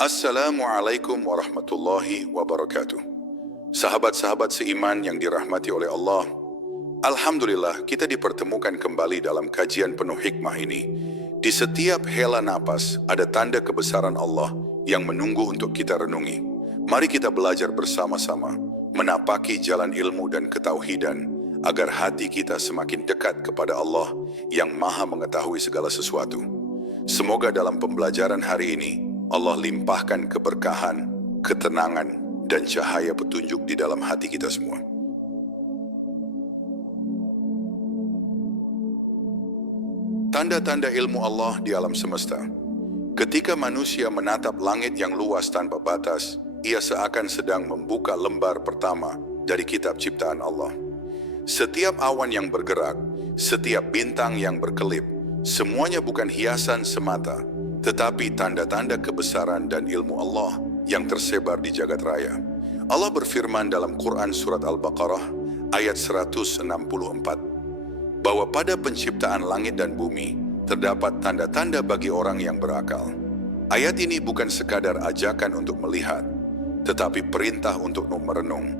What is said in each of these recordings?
Assalamualaikum warahmatullahi wabarakatuh. Sahabat-sahabat seiman yang dirahmati oleh Allah, Alhamdulillah kita dipertemukan kembali dalam kajian penuh hikmah ini. Di setiap hela napas ada tanda kebesaran Allah yang menunggu untuk kita renungi. Mari kita belajar bersama-sama, menapaki jalan ilmu dan ketauhidan, agar hati kita semakin dekat kepada Allah yang maha mengetahui segala sesuatu. Semoga dalam pembelajaran hari ini, Allah limpahkan keberkahan, ketenangan, dan cahaya petunjuk di dalam hati kita semua. Tanda-tanda ilmu Allah di alam semesta. Ketika manusia menatap langit yang luas tanpa batas, ia seakan sedang membuka lembar pertama dari kitab ciptaan Allah. Setiap awan yang bergerak, setiap bintang yang berkelip, semuanya bukan hiasan semata, tetapi tanda-tanda kebesaran dan ilmu Allah yang tersebar di jagat raya. Allah berfirman dalam Quran Surat Al-Baqarah ayat 164, bahwa pada penciptaan langit dan bumi terdapat tanda-tanda bagi orang yang berakal. Ayat ini bukan sekadar ajakan untuk melihat, tetapi perintah untuk merenung,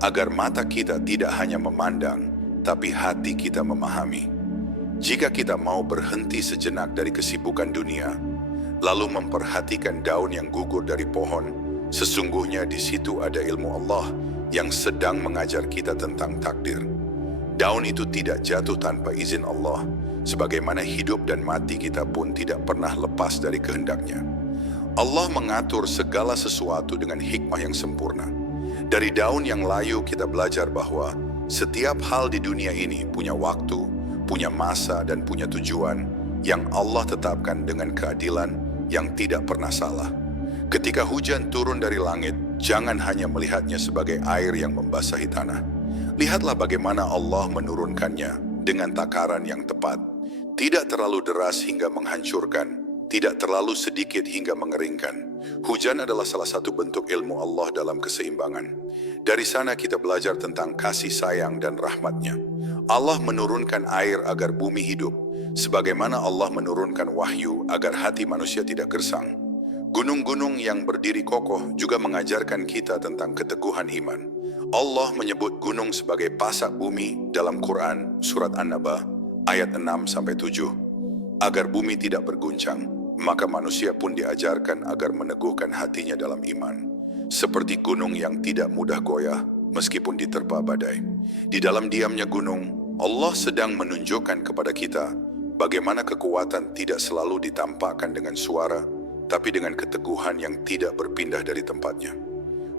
agar mata kita tidak hanya memandang, tapi hati kita memahami. Jika kita mau berhenti sejenak dari kesibukan dunia, lalu memperhatikan daun yang gugur dari pohon, sesungguhnya di situ ada ilmu Allah yang sedang mengajar kita tentang takdir. Daun itu tidak jatuh tanpa izin Allah, sebagaimana hidup dan mati kita pun tidak pernah lepas dari kehendaknya. Allah mengatur segala sesuatu dengan hikmah yang sempurna. Dari daun yang layu kita belajar bahwa setiap hal di dunia ini punya waktu, punya masa, dan punya tujuan yang Allah tetapkan dengan keadilan yang tidak pernah salah. Ketika hujan turun dari langit, jangan hanya melihatnya sebagai air yang membasahi tanah. Lihatlah bagaimana Allah menurunkannya dengan takaran yang tepat. Tidak terlalu deras hingga menghancurkan, tidak terlalu sedikit hingga mengeringkan. Hujan adalah salah satu bentuk ilmu Allah dalam keseimbangan. Dari sana kita belajar tentang kasih sayang dan rahmatnya. Allah menurunkan air agar bumi hidup, sebagaimana Allah menurunkan wahyu agar hati manusia tidak gersang. Gunung-gunung yang berdiri kokoh juga mengajarkan kita tentang keteguhan iman. Allah menyebut gunung sebagai pasak bumi dalam Quran Surat An-Naba ayat 6-7. Agar bumi tidak berguncang, maka manusia pun diajarkan agar meneguhkan hatinya dalam iman. Seperti gunung yang tidak mudah goyah meskipun diterpa badai. Di dalam diamnya gunung, Allah sedang menunjukkan kepada kita bagaimana kekuatan tidak selalu ditampakkan dengan suara, tapi dengan keteguhan yang tidak berpindah dari tempatnya.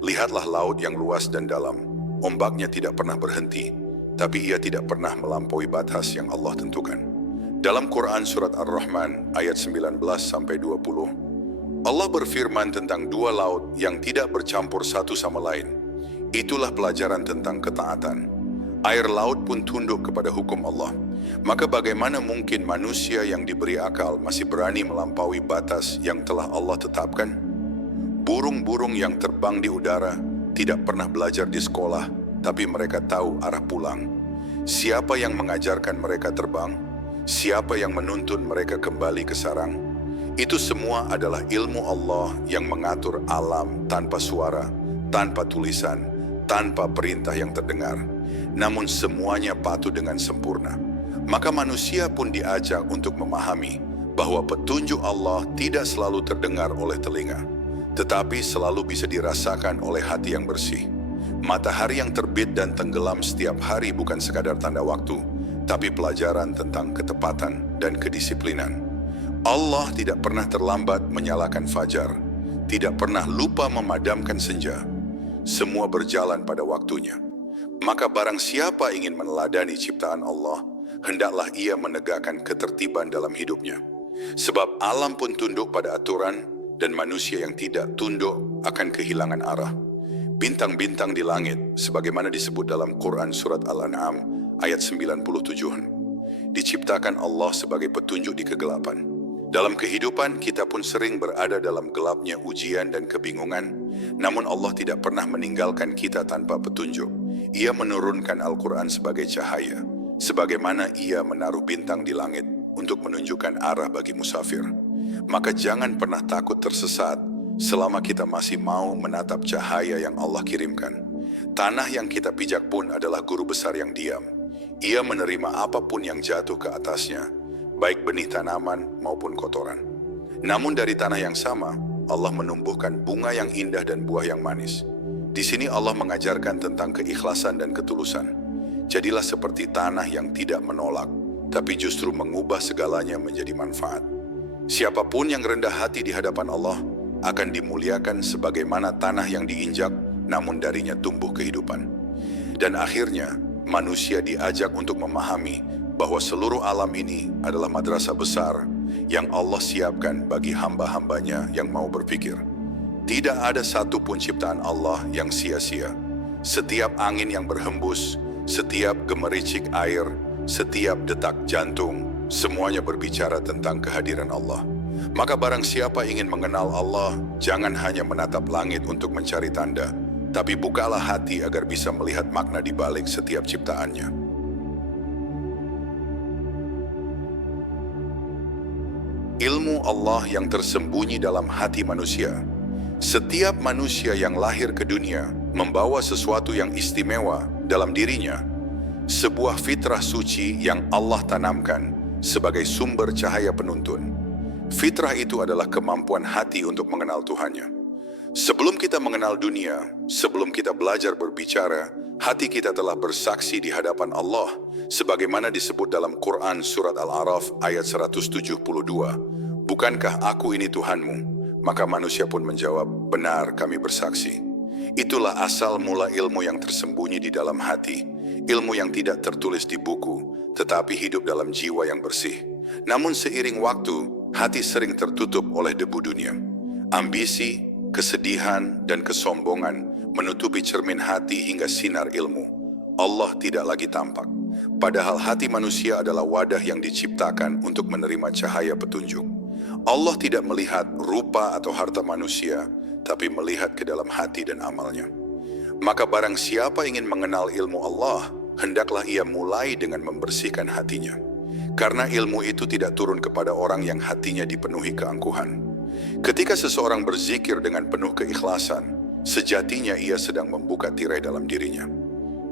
Lihatlah laut yang luas dan dalam. Ombaknya tidak pernah berhenti, tapi ia tidak pernah melampaui batas yang Allah tentukan. Dalam Quran Surat Ar-Rahman ayat 19-20, Allah berfirman tentang dua laut yang tidak bercampur satu sama lain. Itulah pelajaran tentang ketaatan. Air laut pun tunduk kepada hukum Allah. Maka bagaimana mungkin manusia yang diberi akal masih berani melampaui batas yang telah Allah tetapkan? Burung-burung yang terbang di udara tidak pernah belajar di sekolah, tapi mereka tahu arah pulang. Siapa yang mengajarkan mereka terbang? Siapa yang menuntun mereka kembali ke sarang? Itu semua adalah ilmu Allah yang mengatur alam tanpa suara, tanpa tulisan, tanpa perintah yang terdengar. Namun semuanya patuh dengan sempurna. Maka manusia pun diajak untuk memahami bahwa petunjuk Allah tidak selalu terdengar oleh telinga, tetapi selalu bisa dirasakan oleh hati yang bersih. Matahari yang terbit dan tenggelam setiap hari bukan sekadar tanda waktu, tapi pelajaran tentang ketepatan dan kedisiplinan. Allah tidak pernah terlambat menyalakan fajar, tidak pernah lupa memadamkan senja. Semua berjalan pada waktunya. Maka barang siapa ingin meneladani ciptaan Allah, hendaklah ia menegakkan ketertiban dalam hidupnya. Sebab alam pun tunduk pada aturan, dan manusia yang tidak tunduk akan kehilangan arah. Bintang-bintang di langit, sebagaimana disebut dalam Quran Surat Al-An'am ayat 97, diciptakan Allah sebagai petunjuk di kegelapan. Dalam kehidupan kita pun sering berada dalam gelapnya ujian dan kebingungan, namun Allah tidak pernah meninggalkan kita tanpa petunjuk. Ia menurunkan Al-Quran sebagai cahaya, sebagaimana ia menaruh bintang di langit untuk menunjukkan arah bagi musafir. Maka jangan pernah takut tersesat, selama kita masih mau menatap cahaya yang Allah kirimkan. Tanah yang kita pijak pun adalah guru besar yang diam. Ia menerima apapun yang jatuh ke atasnya, baik benih tanaman maupun kotoran. Namun dari tanah yang sama, Allah menumbuhkan bunga yang indah dan buah yang manis. Di sini Allah mengajarkan tentang keikhlasan dan ketulusan. Jadilah seperti tanah yang tidak menolak, tapi justru mengubah segalanya menjadi manfaat. Siapapun yang rendah hati di hadapan Allah akan dimuliakan sebagaimana tanah yang diinjak, namun darinya tumbuh kehidupan. Dan akhirnya, manusia diajak untuk memahami bahwa seluruh alam ini adalah madrasah besar yang Allah siapkan bagi hamba-hambanya yang mau berpikir. Tidak ada satupun ciptaan Allah yang sia-sia. Setiap angin yang berhembus, setiap gemericik air, setiap detak jantung, semuanya berbicara tentang kehadiran Allah. Maka barang siapa ingin mengenal Allah, jangan hanya menatap langit untuk mencari tanda, tapi bukalah hati agar bisa melihat makna di balik setiap ciptaannya. Ilmu Allah yang tersembunyi dalam hati manusia. Setiap manusia yang lahir ke dunia membawa sesuatu yang istimewa dalam dirinya. Sebuah fitrah suci yang Allah tanamkan sebagai sumber cahaya penuntun. Fitrah itu adalah kemampuan hati untuk mengenal Tuhannya. Sebelum kita mengenal dunia, sebelum kita belajar berbicara, hati kita telah bersaksi di hadapan Allah, sebagaimana disebut dalam Quran Surat Al-A'raf ayat 172. Bukankah aku ini Tuhanmu? Maka manusia pun menjawab, benar kami bersaksi. Itulah asal mula ilmu yang tersembunyi di dalam hati, ilmu yang tidak tertulis di buku, tetapi hidup dalam jiwa yang bersih. Namun seiring waktu, hati sering tertutup oleh debu dunia. Ambisi, kesedihan, dan kesombongan menutupi cermin hati hingga sinar ilmu. Allah tidak lagi tampak. Padahal hati manusia adalah wadah yang diciptakan untuk menerima cahaya petunjuk. Allah tidak melihat rupa atau harta manusia, tapi melihat ke dalam hati dan amalnya. Maka barang siapa ingin mengenal ilmu Allah, hendaklah ia mulai dengan membersihkan hatinya. Karena ilmu itu tidak turun kepada orang yang hatinya dipenuhi keangkuhan. Ketika seseorang berzikir dengan penuh keikhlasan, sejatinya ia sedang membuka tirai dalam dirinya.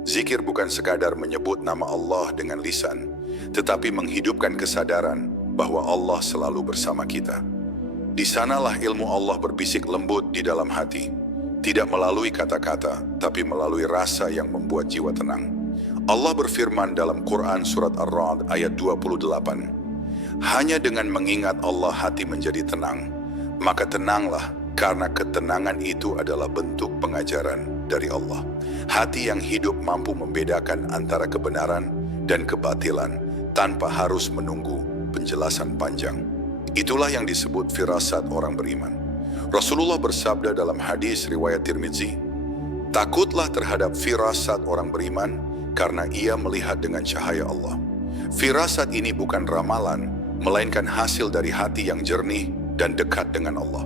Zikir bukan sekadar menyebut nama Allah dengan lisan, tetapi menghidupkan kesadaran bahwa Allah selalu bersama kita. Di sanalah ilmu Allah berbisik lembut di dalam hati, tidak melalui kata-kata, tapi melalui rasa yang membuat jiwa tenang. Allah berfirman dalam Quran Surat Ar-Ra'd ayat 28, hanya dengan mengingat Allah hati menjadi tenang, maka tenanglah, karena ketenangan itu adalah bentuk pengajaran dari Allah. Hati yang hidup mampu membedakan antara kebenaran dan kebatilan tanpa harus menunggu penjelasan panjang. Itulah yang disebut firasat orang beriman. Rasulullah bersabda dalam hadis riwayat Tirmidzi, takutlah terhadap firasat orang beriman karena ia melihat dengan cahaya Allah. Firasat ini bukan ramalan, melainkan hasil dari hati yang jernih dan dekat dengan Allah.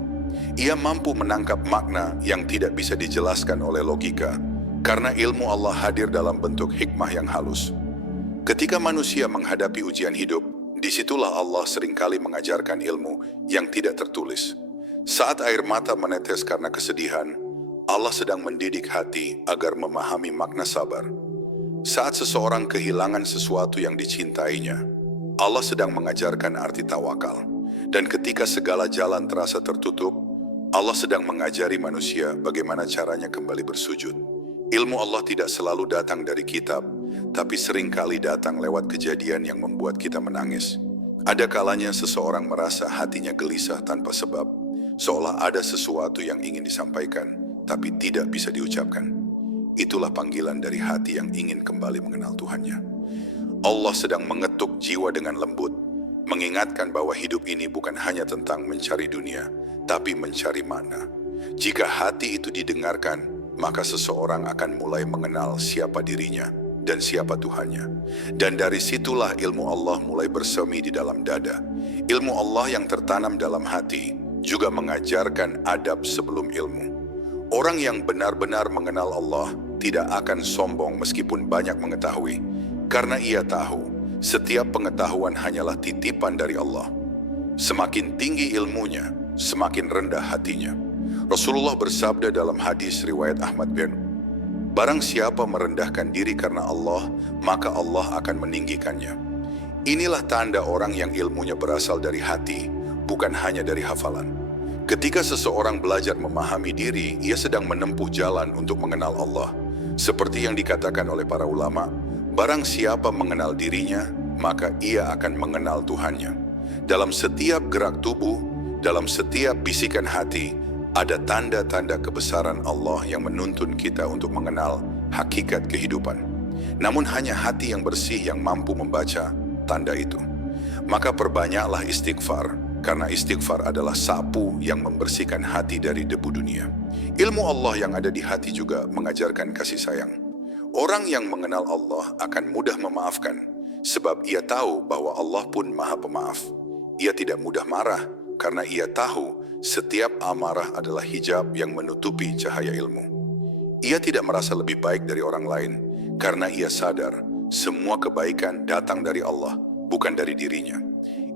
Ia mampu menangkap makna yang tidak bisa dijelaskan oleh logika, karena ilmu Allah hadir dalam bentuk hikmah yang halus. Ketika manusia menghadapi ujian hidup, disitulah Allah seringkali mengajarkan ilmu yang tidak tertulis. Saat air mata menetes karena kesedihan, Allah sedang mendidik hati agar memahami makna sabar. Saat seseorang kehilangan sesuatu yang dicintainya, Allah sedang mengajarkan arti tawakal. Dan ketika segala jalan terasa tertutup, Allah sedang mengajari manusia bagaimana caranya kembali bersujud. Ilmu Allah tidak selalu datang dari kitab, tapi seringkali datang lewat kejadian yang membuat kita menangis. Ada kalanya seseorang merasa hatinya gelisah tanpa sebab, seolah ada sesuatu yang ingin disampaikan, tapi tidak bisa diucapkan. Itulah panggilan dari hati yang ingin kembali mengenal Tuhannya. Allah sedang mengetuk jiwa dengan lembut, mengingatkan bahwa hidup ini bukan hanya tentang mencari dunia, tapi mencari makna. Jika hati itu didengarkan, maka seseorang akan mulai mengenal siapa dirinya dan siapa Tuhannya. Dan dari situlah ilmu Allah mulai bersemi di dalam dada. Ilmu Allah yang tertanam dalam hati juga mengajarkan adab sebelum ilmu. Orang yang benar-benar mengenal Allah tidak akan sombong meskipun banyak mengetahui, karena ia tahu setiap pengetahuan hanyalah titipan dari Allah. Semakin tinggi ilmunya, semakin rendah hatinya. Rasulullah bersabda dalam hadis riwayat Ahmad bin, "Barang siapa merendahkan diri karena Allah, maka Allah akan meninggikannya." Inilah tanda orang yang ilmunya berasal dari hati, bukan hanya dari hafalan. Ketika seseorang belajar memahami diri, ia sedang menempuh jalan untuk mengenal Allah. Seperti yang dikatakan oleh para ulama, barang siapa mengenal dirinya, maka ia akan mengenal Tuhannya. Dalam setiap gerak tubuh, dalam setiap bisikan hati, ada tanda-tanda kebesaran Allah yang menuntun kita untuk mengenal hakikat kehidupan. Namun hanya hati yang bersih yang mampu membaca tanda itu. Maka perbanyaklah istighfar, karena istighfar adalah sapu yang membersihkan hati dari debu dunia. Ilmu Allah yang ada di hati juga mengajarkan kasih sayang. Orang yang mengenal Allah akan mudah memaafkan, sebab ia tahu bahwa Allah pun Maha Pemaaf. Ia tidak mudah marah, karena ia tahu setiap amarah adalah hijab yang menutupi cahaya ilmu. Ia tidak merasa lebih baik dari orang lain, karena ia sadar semua kebaikan datang dari Allah, bukan dari dirinya.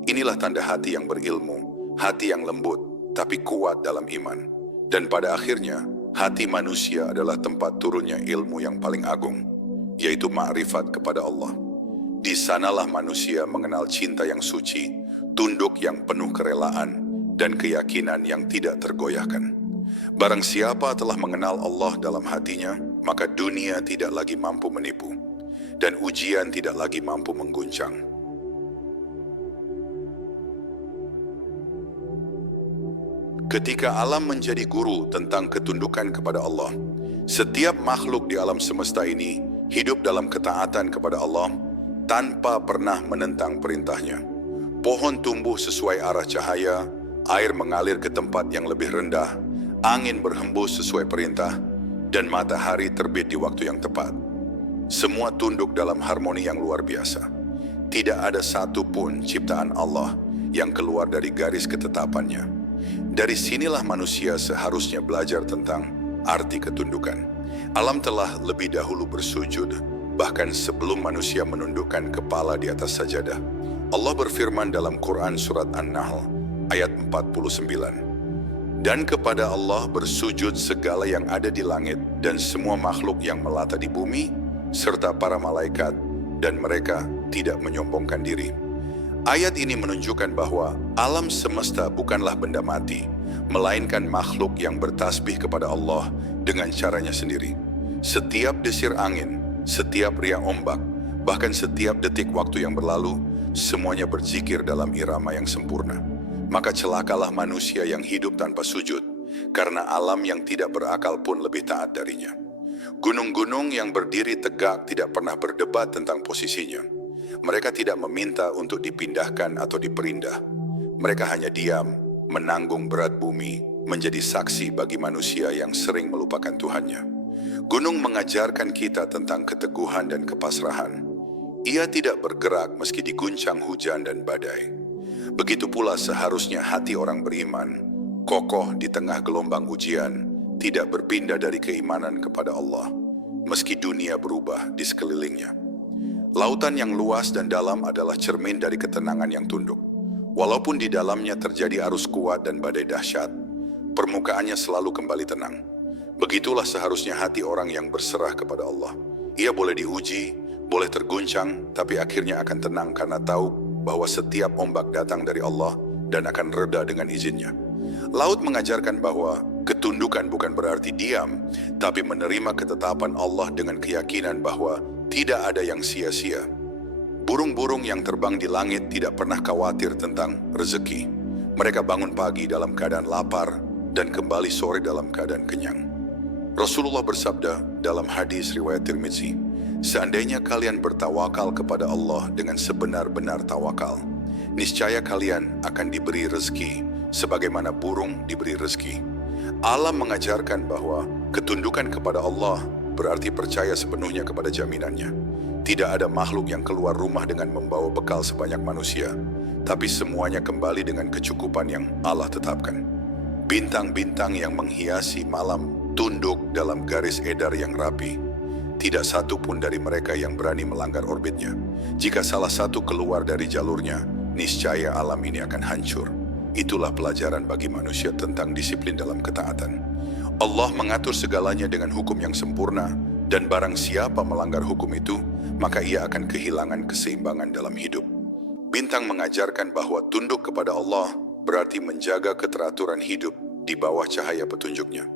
Inilah tanda hati yang berilmu, hati yang lembut, tapi kuat dalam iman. Dan pada akhirnya, hati manusia adalah tempat turunnya ilmu yang paling agung, yaitu ma'rifat kepada Allah. Di sanalah manusia mengenal cinta yang suci, tunduk yang penuh kerelaan, dan keyakinan yang tidak tergoyahkan. Barang siapa telah mengenal Allah dalam hatinya, maka dunia tidak lagi mampu menipu, dan ujian tidak lagi mampu mengguncang. Ketika alam menjadi guru tentang ketundukan kepada Allah, setiap makhluk di alam semesta ini hidup dalam ketaatan kepada Allah tanpa pernah menentang perintahnya. Pohon tumbuh sesuai arah cahaya, air mengalir ke tempat yang lebih rendah, angin berhembus sesuai perintah, dan matahari terbit di waktu yang tepat. Semua tunduk dalam harmoni yang luar biasa. Tidak ada satu pun ciptaan Allah yang keluar dari garis ketetapannya. Dari sinilah manusia seharusnya belajar tentang arti ketundukan. Alam telah lebih dahulu bersujud, bahkan sebelum manusia menundukkan kepala di atas sajadah. Allah berfirman dalam Quran Surat An-Nahl, ayat 49. Dan kepada Allah bersujud segala yang ada di langit dan semua makhluk yang melata di bumi, serta para malaikat, dan mereka tidak menyombongkan diri. Ayat ini menunjukkan bahwa alam semesta bukanlah benda mati, melainkan makhluk yang bertasbih kepada Allah dengan caranya sendiri. Setiap desir angin, setiap riak ombak, bahkan setiap detik waktu yang berlalu, semuanya berzikir dalam irama yang sempurna. Maka celakalah manusia yang hidup tanpa sujud, karena alam yang tidak berakal pun lebih taat darinya. Gunung-gunung yang berdiri tegak tidak pernah berdebat tentang posisinya. Mereka tidak meminta untuk dipindahkan atau diperindah. Mereka hanya diam, menanggung berat bumi, menjadi saksi bagi manusia yang sering melupakan Tuhannya. Gunung mengajarkan kita tentang keteguhan dan kepasrahan. Ia tidak bergerak meski diguncang hujan dan badai. Begitu pula seharusnya hati orang beriman, kokoh di tengah gelombang ujian, tidak berpindah dari keimanan kepada Allah, meski dunia berubah di sekelilingnya. Lautan yang luas dan dalam adalah cermin dari ketenangan yang tunduk. Walaupun di dalamnya terjadi arus kuat dan badai dahsyat, permukaannya selalu kembali tenang. Begitulah seharusnya hati orang yang berserah kepada Allah. Ia boleh diuji, boleh terguncang, tapi akhirnya akan tenang karena tahu bahwa setiap ombak datang dari Allah dan akan reda dengan izinnya. Laut mengajarkan bahwa ketundukan bukan berarti diam, tapi menerima ketetapan Allah dengan keyakinan bahwa tidak ada yang sia-sia. Burung-burung yang terbang di langit tidak pernah khawatir tentang rezeki. Mereka bangun pagi dalam keadaan lapar dan kembali sore dalam keadaan kenyang. Rasulullah bersabda dalam hadis riwayat Tirmizi, "Seandainya kalian bertawakal kepada Allah dengan sebenar-benar tawakal, niscaya kalian akan diberi rezeki sebagaimana burung diberi rezeki." Alam mengajarkan bahwa ketundukan kepada Allah berarti percaya sepenuhnya kepada jaminannya. Tidak ada makhluk yang keluar rumah dengan membawa bekal sebanyak manusia, tapi semuanya kembali dengan kecukupan yang Allah tetapkan. Bintang-bintang yang menghiasi malam tunduk dalam garis edar yang rapi. Tidak satu pun dari mereka yang berani melanggar orbitnya. Jika salah satu keluar dari jalurnya, niscaya alam ini akan hancur. itulah pelajaran bagi manusia tentang disiplin dalam ketaatan. Allah mengatur segalanya dengan hukum yang sempurna, dan barang siapa melanggar hukum itu, maka ia akan kehilangan keseimbangan dalam hidup. Bintang mengajarkan bahwa tunduk kepada Allah berarti menjaga keteraturan hidup di bawah cahaya petunjuknya.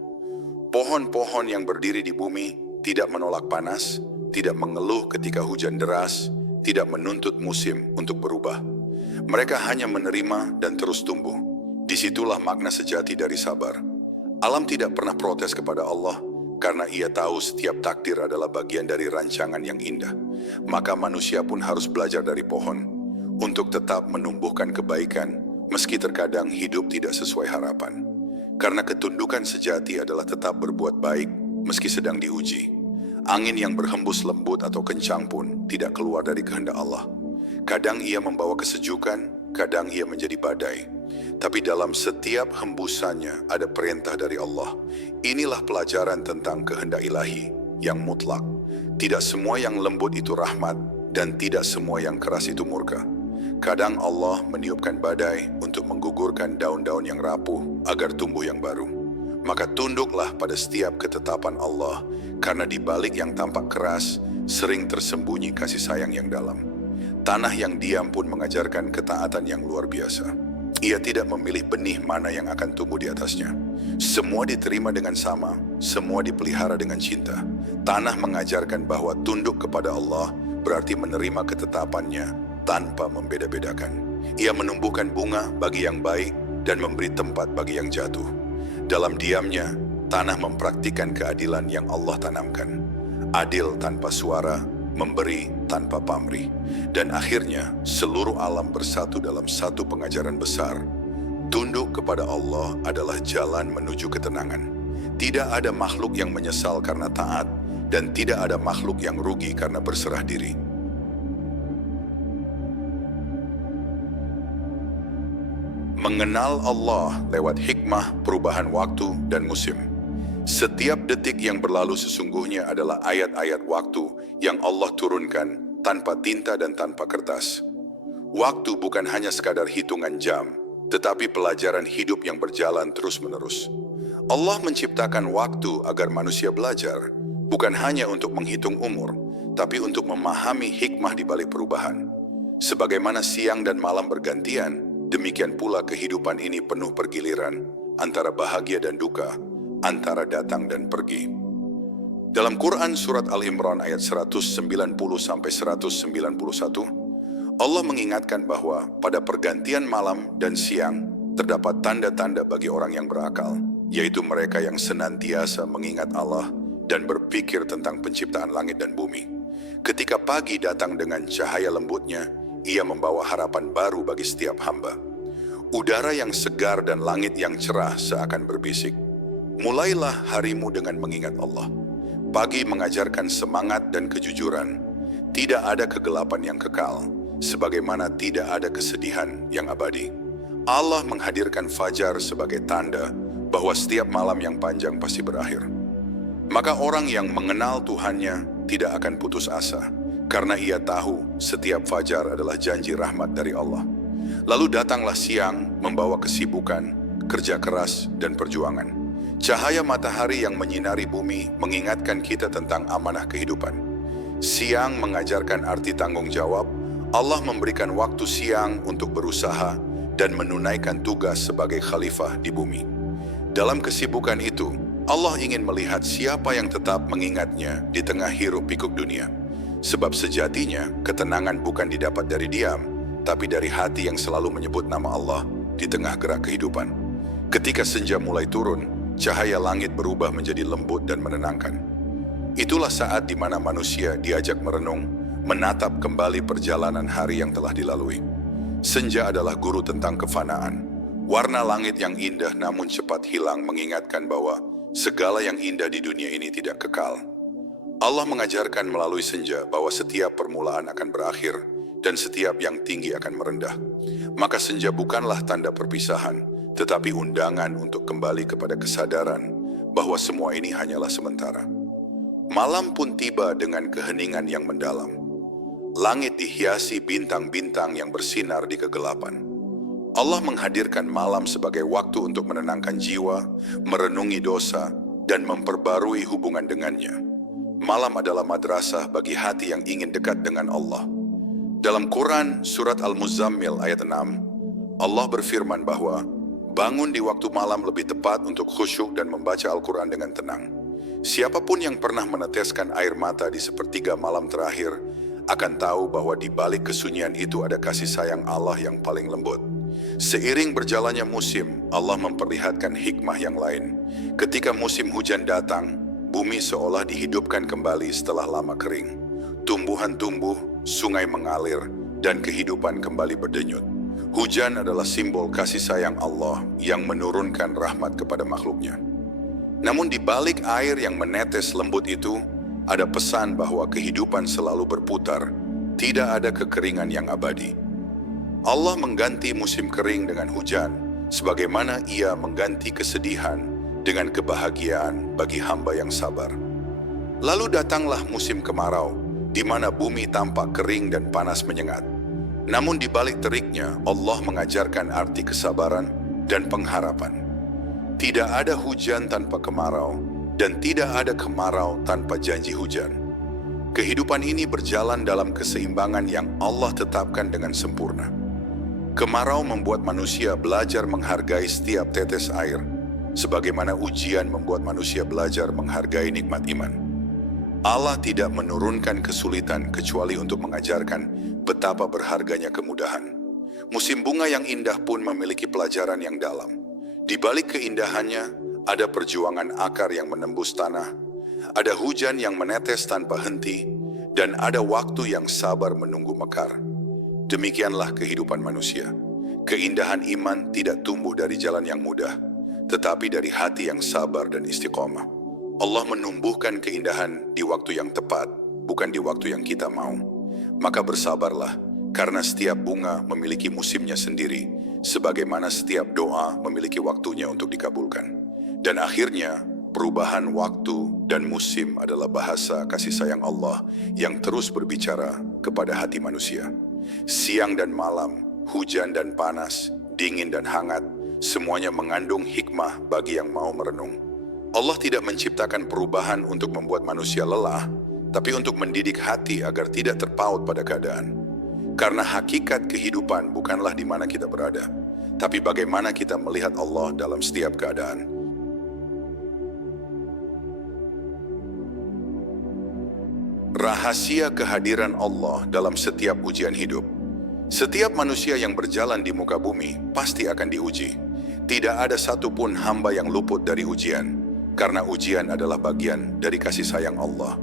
Pohon-pohon yang berdiri di bumi tidak menolak panas, tidak mengeluh ketika hujan deras, tidak menuntut musim untuk berubah. Mereka hanya menerima dan terus tumbuh. Disitulah makna sejati dari sabar. Alam tidak pernah protes kepada Allah karena ia tahu setiap takdir adalah bagian dari rancangan yang indah. Maka manusia pun harus belajar dari pohon untuk tetap menumbuhkan kebaikan meski terkadang hidup tidak sesuai harapan. Karena ketundukan sejati adalah tetap berbuat baik meski sedang diuji. Angin yang berhembus lembut atau kencang pun tidak keluar dari kehendak Allah. Kadang ia membawa kesejukan, kadang ia menjadi badai. Tapi dalam setiap hembusannya ada perintah dari Allah. Inilah pelajaran tentang kehendak ilahi yang mutlak. Tidak semua yang lembut itu rahmat, dan tidak semua yang keras itu murka. Kadang Allah meniupkan badai untuk menggugurkan daun-daun yang rapuh agar tumbuh yang baru. Maka tunduklah pada setiap ketetapan Allah, karena di balik yang tampak keras, sering tersembunyi kasih sayang yang dalam. Tanah yang diam pun mengajarkan ketaatan yang luar biasa. Ia tidak memilih benih mana yang akan tumbuh di atasnya. Semua diterima dengan sama, semua dipelihara dengan cinta. Tanah mengajarkan bahwa tunduk kepada Allah berarti menerima ketetapannya tanpa membeda-bedakan. Ia menumbuhkan bunga bagi yang baik dan memberi tempat bagi yang jatuh. Dalam diamnya, tanah mempraktikkan keadilan yang Allah tanamkan. Adil tanpa suara, memberi tanpa pamrih. Dan akhirnya seluruh alam bersatu dalam satu pengajaran besar. Tunduk kepada Allah adalah jalan menuju ketenangan. Tidak ada makhluk yang menyesal karena taat, dan tidak ada makhluk yang rugi karena berserah diri. Mengenal Allah lewat hikmah perubahan waktu dan musim. Setiap detik yang berlalu sesungguhnya adalah ayat-ayat waktu yang Allah turunkan tanpa tinta dan tanpa kertas. Waktu bukan hanya sekadar hitungan jam, tetapi pelajaran hidup yang berjalan terus-menerus. Allah menciptakan waktu agar manusia belajar, bukan hanya untuk menghitung umur, tapi untuk memahami hikmah di balik perubahan. Sebagaimana siang dan malam bergantian, demikian pula kehidupan ini penuh pergiliran, antara bahagia dan duka, antara datang dan pergi. Dalam Quran surat Al-Imran ayat 190-191, Allah mengingatkan bahwa pada pergantian malam dan siang terdapat tanda-tanda bagi orang yang berakal, yaitu mereka yang senantiasa mengingat Allah dan berpikir tentang penciptaan langit dan bumi. Ketika pagi datang dengan cahaya lembutnya, ia membawa harapan baru bagi setiap hamba. Udara yang segar dan langit yang cerah seakan berbisik, mulailah harimu dengan mengingat Allah. Pagi mengajarkan semangat dan kejujuran. Tidak ada kegelapan yang kekal, sebagaimana tidak ada kesedihan yang abadi. Allah menghadirkan fajar sebagai tanda bahwa setiap malam yang panjang pasti berakhir. Maka orang yang mengenal Tuhannya tidak akan putus asa, karena ia tahu setiap fajar adalah janji rahmat dari Allah. Lalu datanglah siang membawa kesibukan, kerja keras, dan perjuangan. Cahaya matahari yang menyinari bumi mengingatkan kita tentang amanah kehidupan. Siang mengajarkan arti tanggung jawab. Allah memberikan waktu siang untuk berusaha dan menunaikan tugas sebagai khalifah di bumi. Dalam kesibukan itu, Allah ingin melihat siapa yang tetap mengingatnya di tengah hiruk pikuk dunia. Sebab sejatinya ketenangan bukan didapat dari diam, tapi dari hati yang selalu menyebut nama Allah di tengah gerak kehidupan. Ketika senja mulai turun, cahaya langit berubah menjadi lembut dan menenangkan. Itulah saat di mana manusia diajak merenung, menatap kembali perjalanan hari yang telah dilalui. Senja adalah guru tentang kefanaan. Warna langit yang indah namun cepat hilang mengingatkan bahwa segala yang indah di dunia ini tidak kekal. Allah mengajarkan melalui senja bahwa setiap permulaan akan berakhir dan setiap yang tinggi akan merendah. Maka senja bukanlah tanda perpisahan, tetapi undangan untuk kembali kepada kesadaran bahwa semua ini hanyalah sementara. Malam pun tiba dengan keheningan yang mendalam. Langit dihiasi bintang-bintang yang bersinar di kegelapan. Allah menghadirkan malam sebagai waktu untuk menenangkan jiwa, merenungi dosa, dan memperbarui hubungan dengannya. Malam adalah madrasah bagi hati yang ingin dekat dengan Allah. Dalam Quran, surat Al-Muzammil ayat 6, Allah berfirman bahwa bangun di waktu malam lebih tepat untuk khusyuk dan membaca Al-Quran dengan tenang. Siapapun yang pernah meneteskan air mata di sepertiga malam terakhir akan tahu bahwa di balik kesunyian itu ada kasih sayang Allah yang paling lembut. Seiring berjalannya musim, Allah memperlihatkan hikmah yang lain. Ketika musim hujan datang, bumi seolah dihidupkan kembali setelah lama kering. Tumbuhan tumbuh, sungai mengalir, dan kehidupan kembali berdenyut. Hujan adalah simbol kasih sayang Allah yang menurunkan rahmat kepada makhluknya. Namun di balik air yang menetes lembut itu, ada pesan bahwa kehidupan selalu berputar, tidak ada kekeringan yang abadi. Allah mengganti musim kering dengan hujan, sebagaimana Ia mengganti kesedihan dengan kebahagiaan bagi hamba yang sabar. Lalu datanglah musim kemarau, di mana bumi tampak kering dan panas menyengat. Namun di balik teriknya, Allah mengajarkan arti kesabaran dan pengharapan. Tidak ada hujan tanpa kemarau, dan tidak ada kemarau tanpa janji hujan. Kehidupan ini berjalan dalam keseimbangan yang Allah tetapkan dengan sempurna. Kemarau membuat manusia belajar menghargai setiap tetes air, sebagaimana ujian membuat manusia belajar menghargai nikmat iman. Allah tidak menurunkan kesulitan kecuali untuk mengajarkan betapa berharganya kemudahan. Musim bunga yang indah pun memiliki pelajaran yang dalam. Di balik keindahannya, ada perjuangan akar yang menembus tanah, ada hujan yang menetes tanpa henti, dan ada waktu yang sabar menunggu mekar. Demikianlah kehidupan manusia. Keindahan iman tidak tumbuh dari jalan yang mudah, tetapi dari hati yang sabar dan istiqomah. Allah menumbuhkan keindahan di waktu yang tepat, bukan di waktu yang kita mau. Maka bersabarlah, karena setiap bunga memiliki musimnya sendiri, sebagaimana setiap doa memiliki waktunya untuk dikabulkan. Dan akhirnya, perubahan waktu dan musim adalah bahasa kasih sayang Allah yang terus berbicara kepada hati manusia. Siang dan malam, hujan dan panas, dingin dan hangat, semuanya mengandung hikmah bagi yang mau merenung. Allah tidak menciptakan perubahan untuk membuat manusia lelah, tapi untuk mendidik hati agar tidak terpaut pada keadaan. Karena hakikat kehidupan bukanlah di mana kita berada, tapi bagaimana kita melihat Allah dalam setiap keadaan. Rahasia kehadiran Allah dalam setiap ujian hidup. Setiap manusia yang berjalan di muka bumi pasti akan diuji. Tidak ada satupun hamba yang luput dari ujian, karena ujian adalah bagian dari kasih sayang Allah.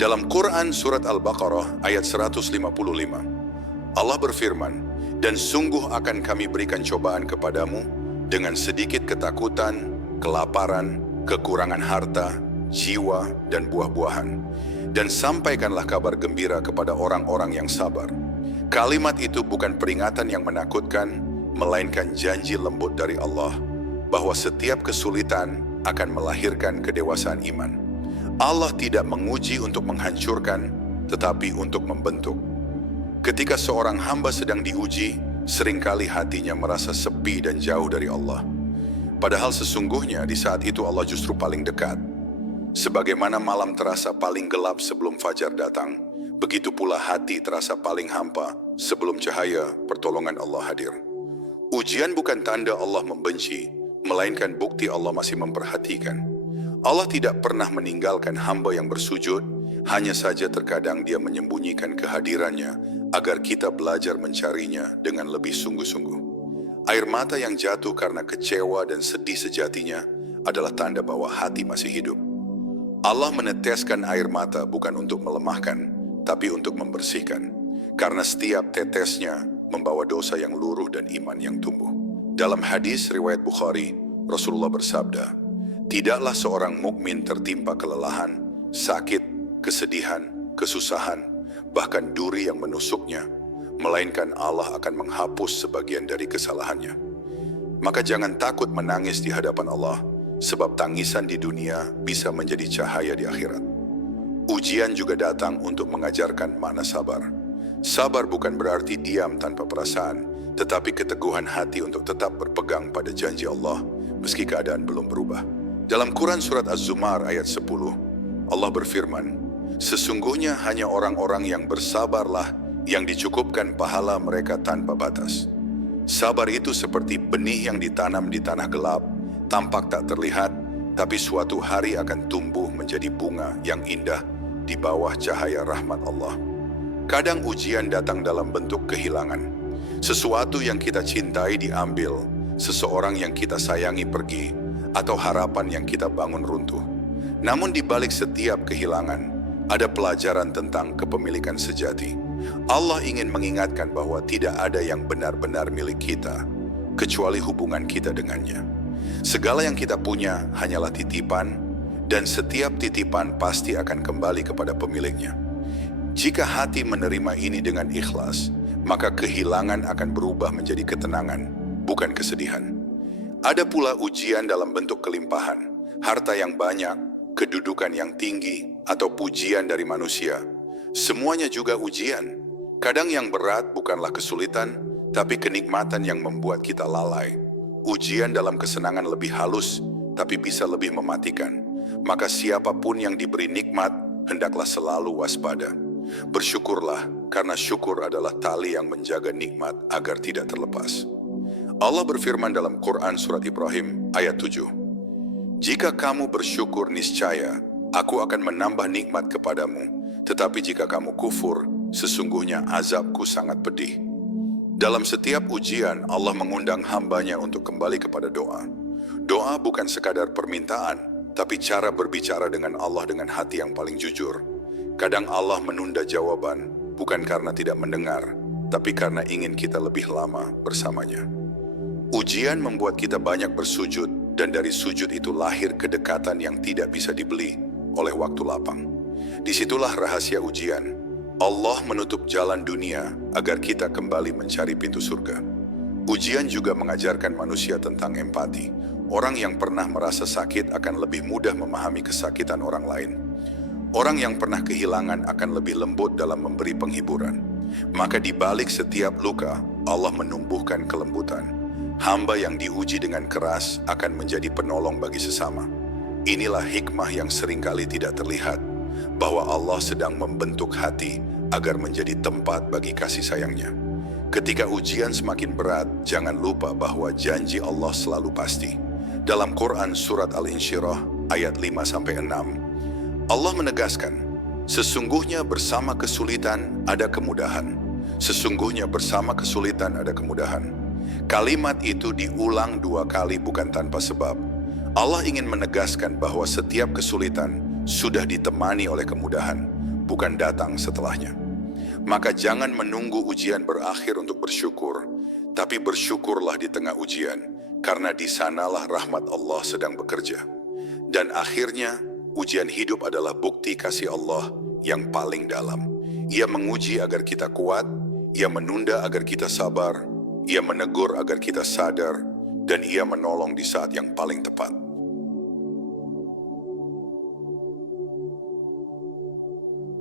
Dalam Quran surat Al-Baqarah ayat 155, Allah berfirman, "Dan sungguh akan kami berikan cobaan kepadamu dengan sedikit ketakutan, kelaparan, kekurangan harta, jiwa, dan buah-buahan. Dan sampaikanlah kabar gembira kepada orang-orang yang sabar." Kalimat itu bukan peringatan yang menakutkan, melainkan janji lembut dari Allah, bahwa setiap kesulitan akan melahirkan kedewasaan iman. Allah tidak menguji untuk menghancurkan, tetapi untuk membentuk. Ketika seorang hamba sedang diuji, seringkali hatinya merasa sepi dan jauh dari Allah. Padahal sesungguhnya di saat itu Allah justru paling dekat. Sebagaimana malam terasa paling gelap sebelum fajar datang, begitu pula hati terasa paling hampa sebelum cahaya pertolongan Allah hadir. Ujian bukan tanda Allah membenci, melainkan bukti Allah masih memperhatikan. Allah tidak pernah meninggalkan hamba yang bersujud, hanya saja terkadang Dia menyembunyikan kehadirannya agar kita belajar mencarinya dengan lebih sungguh-sungguh. Air mata yang jatuh karena kecewa dan sedih sejatinya adalah tanda bahwa hati masih hidup. Allah meneteskan air mata bukan untuk melemahkan, tapi untuk membersihkan. Karena setiap tetesnya membawa dosa yang luruh dan iman yang tumbuh. Dalam hadis riwayat Bukhari, Rasulullah bersabda, "Tidaklah seorang mukmin tertimpa kelelahan, sakit, kesedihan, kesusahan, bahkan duri yang menusuknya, melainkan Allah akan menghapus sebagian dari kesalahannya." Maka jangan takut menangis di hadapan Allah, sebab tangisan di dunia bisa menjadi cahaya di akhirat. Ujian juga datang untuk mengajarkan makna sabar. Sabar bukan berarti diam tanpa perasaan, tetapi keteguhan hati untuk tetap berpegang pada janji Allah meski keadaan belum berubah. Dalam Quran Surat Az-Zumar ayat 10, Allah berfirman, "Sesungguhnya hanya orang-orang yang bersabarlah yang dicukupkan pahala mereka tanpa batas." Sabar itu seperti benih yang ditanam di tanah gelap, tampak tak terlihat, tapi suatu hari akan tumbuh menjadi bunga yang indah di bawah cahaya rahmat Allah. Kadang ujian datang dalam bentuk kehilangan. Sesuatu yang kita cintai diambil, seseorang yang kita sayangi pergi, atau harapan yang kita bangun runtuh. Namun di balik setiap kehilangan, ada pelajaran tentang kepemilikan sejati. Allah ingin mengingatkan bahwa tidak ada yang benar-benar milik kita, kecuali hubungan kita dengannya. Segala yang kita punya hanyalah titipan, dan setiap titipan pasti akan kembali kepada pemiliknya. Jika hati menerima ini dengan ikhlas, maka kehilangan akan berubah menjadi ketenangan, bukan kesedihan. Ada pula ujian dalam bentuk kelimpahan, harta yang banyak, kedudukan yang tinggi, atau pujian dari manusia. Semuanya juga ujian. Kadang yang berat bukanlah kesulitan, tapi kenikmatan yang membuat kita lalai. Ujian dalam kesenangan lebih halus, tapi bisa lebih mematikan. Maka siapapun yang diberi nikmat, hendaklah selalu waspada. Bersyukurlah, karena syukur adalah tali yang menjaga nikmat agar tidak terlepas. Allah berfirman dalam Quran Surat Ibrahim ayat 7, "Jika kamu bersyukur niscaya, aku akan menambah nikmat kepadamu. Tetapi jika kamu kufur, sesungguhnya azabku sangat pedih." Dalam setiap ujian, Allah mengundang hambanya untuk kembali kepada doa. Doa bukan sekadar permintaan, tapi cara berbicara dengan Allah dengan hati yang paling jujur. Kadang Allah menunda jawaban, bukan karena tidak mendengar, tapi karena ingin kita lebih lama bersamanya. Ujian membuat kita banyak bersujud, dan dari sujud itu lahir kedekatan yang tidak bisa dibeli oleh waktu lapang. Disitulah rahasia ujian. Allah menutup jalan dunia agar kita kembali mencari pintu surga. Ujian juga mengajarkan manusia tentang empati. Orang yang pernah merasa sakit akan lebih mudah memahami kesakitan orang lain. Orang yang pernah kehilangan akan lebih lembut dalam memberi penghiburan. Maka di balik setiap luka, Allah menumbuhkan kelembutan. Hamba yang diuji dengan keras akan menjadi penolong bagi sesama. Inilah hikmah yang seringkali tidak terlihat, bahwa Allah sedang membentuk hati agar menjadi tempat bagi kasih sayangnya. Ketika ujian semakin berat, jangan lupa bahwa janji Allah selalu pasti. Dalam Quran Surat Al-Insyirah ayat 5-6, Allah menegaskan, "Sesungguhnya bersama kesulitan ada kemudahan. Sesungguhnya bersama kesulitan ada kemudahan." Kalimat itu diulang 2 kali bukan tanpa sebab. Allah ingin menegaskan bahwa setiap kesulitan sudah ditemani oleh kemudahan, bukan datang setelahnya. Maka jangan menunggu ujian berakhir untuk bersyukur, tapi bersyukurlah di tengah ujian, karena di sanalah rahmat Allah sedang bekerja. Dan akhirnya, ujian hidup adalah bukti kasih Allah yang paling dalam. Ia menguji agar kita kuat, Ia menunda agar kita sabar, Ia menegur agar kita sadar, dan Ia menolong di saat yang paling tepat.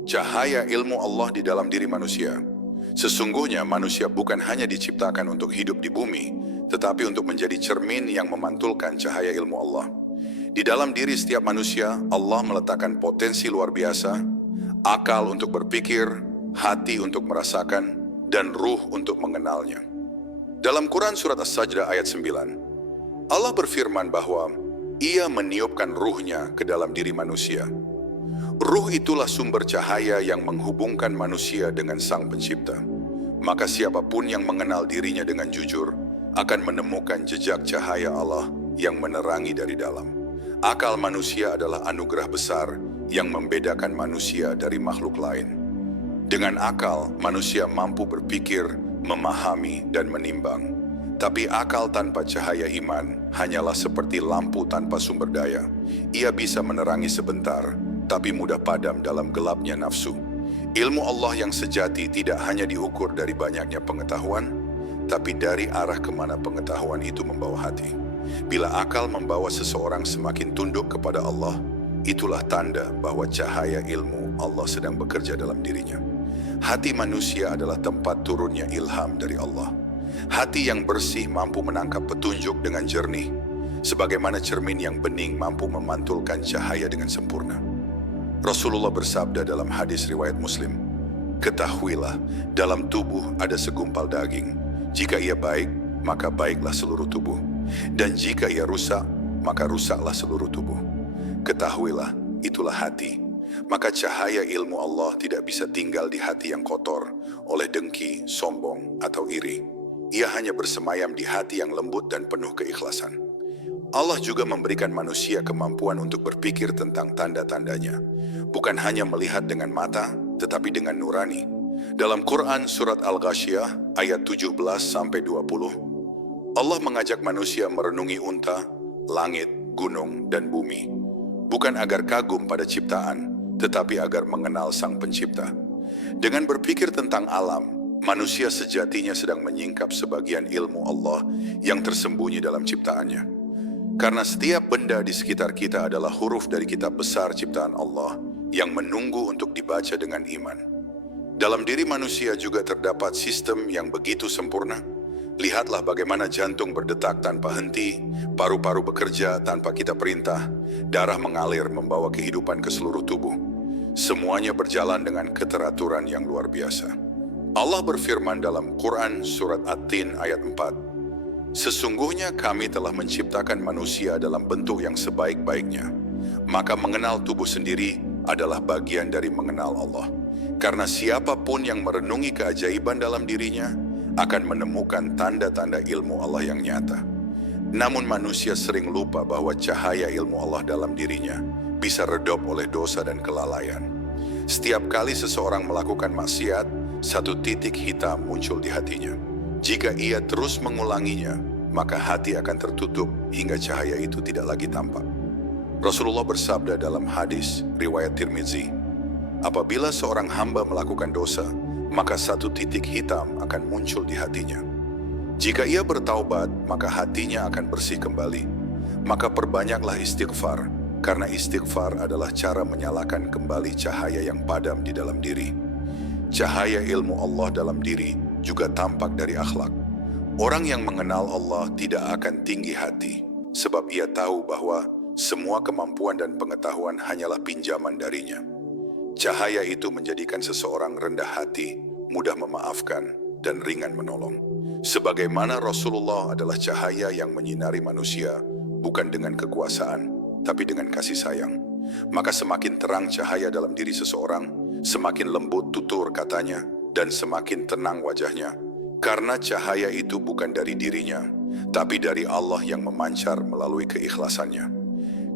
Cahaya ilmu Allah di dalam diri manusia. Sesungguhnya manusia bukan hanya diciptakan untuk hidup di bumi, tetapi untuk menjadi cermin yang memantulkan cahaya ilmu Allah. Di dalam diri setiap manusia, Allah meletakkan potensi luar biasa, akal untuk berpikir, hati untuk merasakan, dan ruh untuk mengenalnya. Dalam Quran Surat As-Sajdah ayat 9, Allah berfirman bahwa Ia meniupkan ruhnya ke dalam diri manusia. Ruh itulah sumber cahaya yang menghubungkan manusia dengan Sang Pencipta. Maka siapapun yang mengenal dirinya dengan jujur akan menemukan jejak cahaya Allah yang menerangi dari dalam. Akal manusia adalah anugerah besar yang membedakan manusia dari makhluk lain. Dengan akal, manusia mampu berpikir, memahami, dan menimbang. Tapi akal tanpa cahaya iman hanyalah seperti lampu tanpa sumber daya. Ia bisa menerangi sebentar, tapi mudah padam dalam gelapnya nafsu. Ilmu Allah yang sejati tidak hanya diukur dari banyaknya pengetahuan, tapi dari arah kemana pengetahuan itu membawa hati. Bila akal membawa seseorang semakin tunduk kepada Allah, itulah tanda bahwa cahaya ilmu Allah sedang bekerja dalam dirinya. Hati manusia adalah tempat turunnya ilham dari Allah. Hati yang bersih mampu menangkap petunjuk dengan jernih, sebagaimana cermin yang bening mampu memantulkan cahaya dengan sempurna. Rasulullah bersabda dalam hadis riwayat Muslim, "Ketahuilah, dalam tubuh ada segumpal daging. Jika ia baik, maka baiklah seluruh tubuh. Dan jika ia rusak, maka rusaklah seluruh tubuh. Ketahuilah, itulah hati. Maka cahaya ilmu Allah tidak bisa tinggal di hati yang kotor oleh dengki, sombong, atau iri. Ia hanya bersemayam di hati yang lembut dan penuh keikhlasan." Allah juga memberikan manusia kemampuan untuk berpikir tentang tanda-tandanya, bukan hanya melihat dengan mata, tetapi dengan nurani. Dalam Quran Surat Al-Ghasyiyah ayat 17-20, Allah mengajak manusia merenungi unta, langit, gunung, dan bumi, bukan agar kagum pada ciptaan, tetapi agar mengenal Sang Pencipta. Dengan berpikir tentang alam, manusia sejatinya sedang menyingkap sebagian ilmu Allah yang tersembunyi dalam ciptaannya. Karena setiap benda di sekitar kita adalah huruf dari kitab besar ciptaan Allah yang menunggu untuk dibaca dengan iman. Dalam diri manusia juga terdapat sistem yang begitu sempurna. Lihatlah bagaimana jantung berdetak tanpa henti, paru-paru bekerja tanpa kita perintah, darah mengalir membawa kehidupan ke seluruh tubuh. Semuanya berjalan dengan keteraturan yang luar biasa. Allah berfirman dalam Quran Surat At-Tin ayat 4, "Sesungguhnya kami telah menciptakan manusia dalam bentuk yang sebaik-baiknya. Maka mengenal tubuh sendiri adalah bagian dari mengenal Allah. Karena siapapun yang merenungi keajaiban dalam dirinya akan menemukan tanda-tanda ilmu Allah yang nyata." Namun manusia sering lupa bahwa cahaya ilmu Allah dalam dirinya bisa redop oleh dosa dan kelalaian. Setiap kali seseorang melakukan maksiat, satu titik hitam muncul di hatinya. Jika ia terus mengulanginya, maka hati akan tertutup hingga cahaya itu tidak lagi tampak. Rasulullah bersabda dalam hadis riwayat Tirmizi, "Apabila seorang hamba melakukan dosa, maka satu titik hitam akan muncul di hatinya. Jika ia bertaubat, maka hatinya akan bersih kembali. Maka perbanyaklah istighfar, karena istighfar adalah cara menyalakan kembali cahaya yang padam di dalam diri." Cahaya ilmu Allah dalam diri juga tampak dari akhlak. Orang yang mengenal Allah tidak akan tinggi hati, sebab ia tahu bahwa semua kemampuan dan pengetahuan hanyalah pinjaman darinya. Cahaya itu menjadikan seseorang rendah hati, mudah memaafkan, dan ringan menolong. Sebagaimana Rasulullah adalah cahaya yang menyinari manusia, bukan dengan kekuasaan, tapi dengan kasih sayang. Maka semakin terang cahaya dalam diri seseorang, semakin lembut tutur katanya, dan semakin tenang wajahnya. Karena cahaya itu bukan dari dirinya, tapi dari Allah yang memancar melalui keikhlasannya.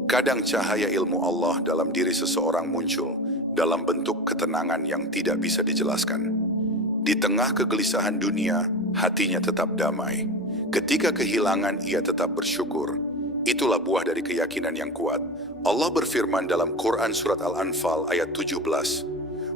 Kadang cahaya ilmu Allah dalam diri seseorang muncul dalam bentuk ketenangan yang tidak bisa dijelaskan. Di tengah kegelisahan dunia, hatinya tetap damai. Ketika kehilangan, ia tetap bersyukur. Itulah buah dari keyakinan yang kuat. Allah berfirman dalam Quran Surat Al-Anfal ayat 17,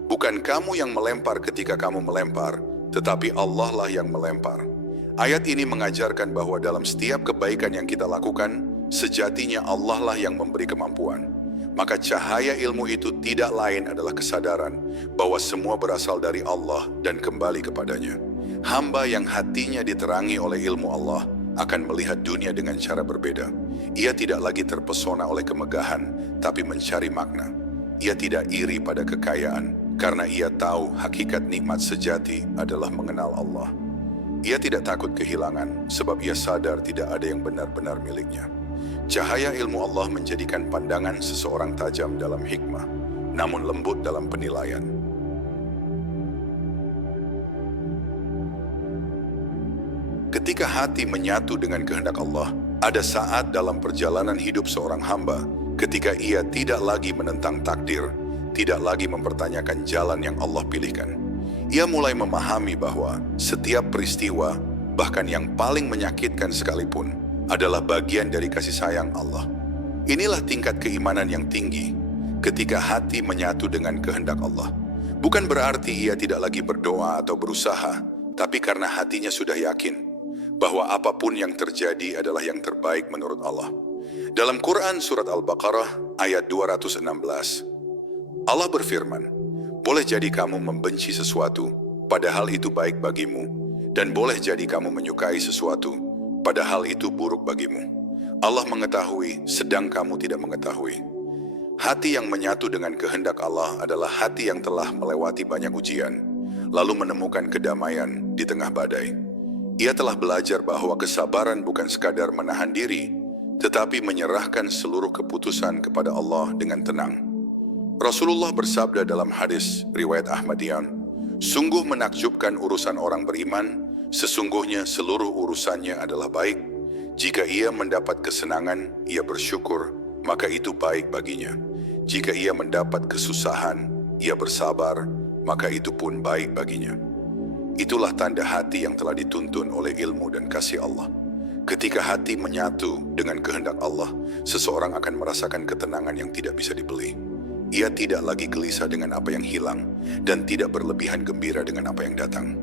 "Bukan kamu yang melempar ketika kamu melempar, tetapi Allah lah yang melempar." Ayat ini mengajarkan bahwa dalam setiap kebaikan yang kita lakukan, sejatinya Allah lah yang memberi kemampuan. Maka cahaya ilmu itu tidak lain adalah kesadaran bahwa semua berasal dari Allah dan kembali kepadanya. Hamba yang hatinya diterangi oleh ilmu Allah akan melihat dunia dengan cara berbeda. Ia tidak lagi terpesona oleh kemegahan, tapi mencari makna. Ia tidak iri pada kekayaan, karena ia tahu hakikat nikmat sejati adalah mengenal Allah. Ia tidak takut kehilangan, sebab ia sadar tidak ada yang benar-benar miliknya. Cahaya ilmu Allah menjadikan pandangan seseorang tajam dalam hikmah, namun lembut dalam penilaian. Ketika hati menyatu dengan kehendak Allah, ada saat dalam perjalanan hidup seorang hamba, ketika ia tidak lagi menentang takdir, tidak lagi mempertanyakan jalan yang Allah pilihkan. Ia mulai memahami bahwa setiap peristiwa, bahkan yang paling menyakitkan sekalipun, adalah bagian dari kasih sayang Allah. Inilah tingkat keimanan yang tinggi, ketika hati menyatu dengan kehendak Allah. Bukan berarti ia tidak lagi berdoa atau berusaha, tapi karena hatinya sudah yakin bahwa apapun yang terjadi adalah yang terbaik menurut Allah. Dalam Quran Surat Al-Baqarah ayat 216, Allah berfirman, "Boleh jadi kamu membenci sesuatu, padahal itu baik bagimu, Dan boleh jadi kamu menyukai sesuatu, padahal itu buruk bagimu. Allah mengetahui, sedang kamu tidak mengetahui. Hati yang menyatu dengan kehendak Allah adalah hati yang telah melewati banyak ujian, lalu menemukan kedamaian di tengah badai. Ia telah belajar bahwa kesabaran bukan sekadar menahan diri, tetapi menyerahkan seluruh keputusan kepada Allah dengan tenang. Rasulullah bersabda dalam hadis riwayat Ahmadiyah, "Sungguh menakjubkan urusan orang beriman, sesungguhnya seluruh urusannya adalah baik. Jika ia mendapat kesenangan, ia bersyukur, maka itu baik baginya. Jika ia mendapat kesusahan, ia bersabar, maka itu pun baik baginya." Itulah tanda hati yang telah dituntun oleh ilmu dan kasih Allah. Ketika hati menyatu dengan kehendak Allah, seseorang akan merasakan ketenangan yang tidak bisa dibeli. Ia tidak lagi gelisah dengan apa yang hilang dan tidak berlebihan gembira dengan apa yang datang.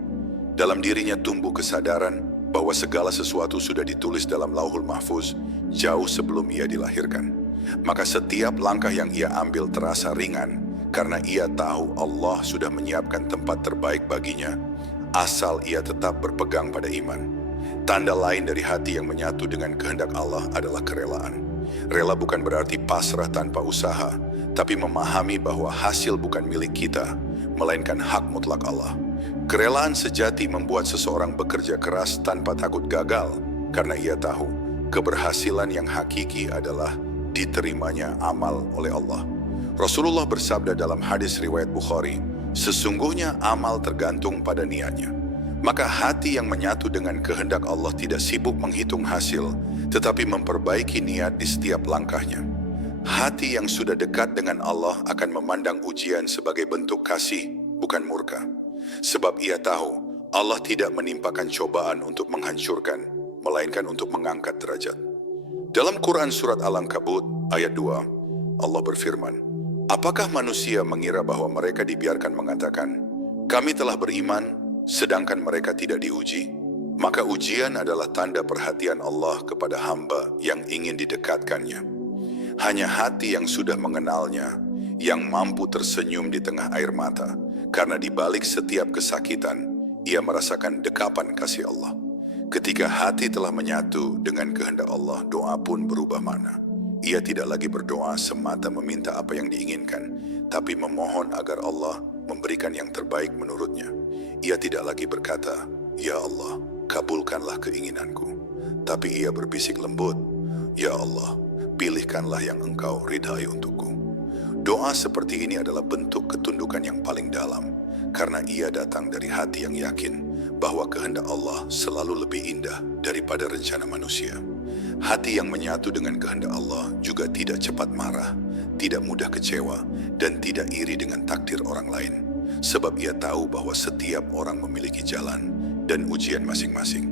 Dalam dirinya tumbuh kesadaran bahwa segala sesuatu sudah ditulis dalam Lauhul Mahfuz jauh sebelum ia dilahirkan. Maka setiap langkah yang ia ambil terasa ringan karena ia tahu Allah sudah menyiapkan tempat terbaik baginya, asal ia tetap berpegang pada iman. Tanda lain dari hati yang menyatu dengan kehendak Allah adalah kerelaan. Rela bukan berarti pasrah tanpa usaha, tapi memahami bahwa hasil bukan milik kita, melainkan hak mutlak Allah. Kerelaan sejati membuat seseorang bekerja keras tanpa takut gagal, karena ia tahu keberhasilan yang hakiki adalah diterimanya amal oleh Allah. Rasulullah bersabda dalam hadis riwayat Bukhari, "Sesungguhnya amal tergantung pada niatnya." Maka hati yang menyatu dengan kehendak Allah tidak sibuk menghitung hasil, tetapi memperbaiki niat di setiap langkahnya. Hati yang sudah dekat dengan Allah akan memandang ujian sebagai bentuk kasih, bukan murka. Sebab ia tahu Allah tidak menimpakan cobaan untuk menghancurkan, melainkan untuk mengangkat derajat. Dalam Quran Surat Al-Ankabut ayat 2, Allah berfirman, "Apakah manusia mengira bahwa mereka dibiarkan mengatakan, 'Kami telah beriman,' sedangkan mereka tidak diuji? Maka ujian adalah tanda perhatian Allah kepada hamba yang ingin didekatkannya. Hanya hati yang sudah mengenalnya, yang mampu tersenyum di tengah air mata, karena di balik setiap kesakitan, ia merasakan dekapan kasih Allah. Ketika hati telah menyatu dengan kehendak Allah, doa pun berubah makna. Ia tidak lagi berdoa semata meminta apa yang diinginkan, tapi memohon agar Allah memberikan yang terbaik menurutnya. Ia tidak lagi berkata, 'Ya Allah, kabulkanlah keinginanku,' tapi ia berbisik lembut, 'Ya Allah, pilihkanlah yang Engkau ridhai untukku.' Doa seperti ini adalah bentuk ketundukan yang paling dalam, karena ia datang dari hati yang yakin bahwa kehendak Allah selalu lebih indah daripada rencana manusia. Hati yang menyatu dengan kehendak Allah juga tidak cepat marah, tidak mudah kecewa, dan tidak iri dengan takdir orang lain. Sebab ia tahu bahwa setiap orang memiliki jalan dan ujian masing-masing.